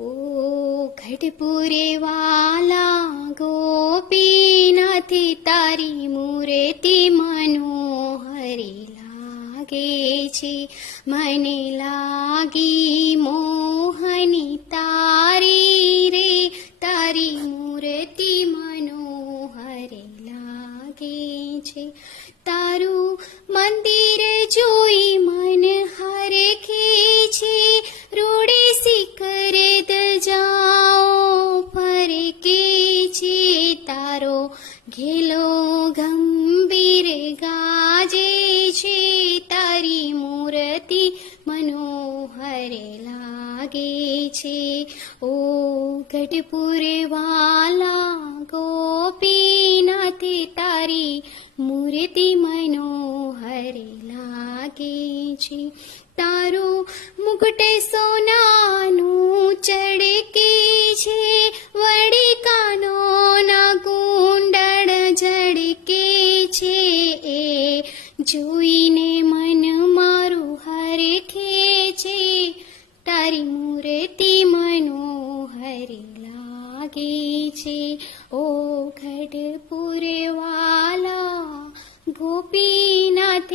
ओ गढ़पुरे वाला गोपीनाथ तारी मूर्ति मनोहरी लागे छे मने लागी मोहनी तारी रे तारी मूर्ति मनोहरी लागे छे तारू मंदिर जोई मन हरखे छे रूड़े सिकरे जाओ फरके छे तारो घेलो गंभीर गाजे छे तारी मूर्ति मनोहर लागे छे ओ गढ़पुर वाला गोपीनाथ तारी मूर्ति मनोहर लागे छे तारो मुकुट सोनानु चढ़के छे वड़ी कानोना कुंडળ जड़के छे ए जोईने मन मारू हरखे छे तारी मूर्ति मनोहरी लागे छे ओ गढ़पुर वाला गोपीनाथ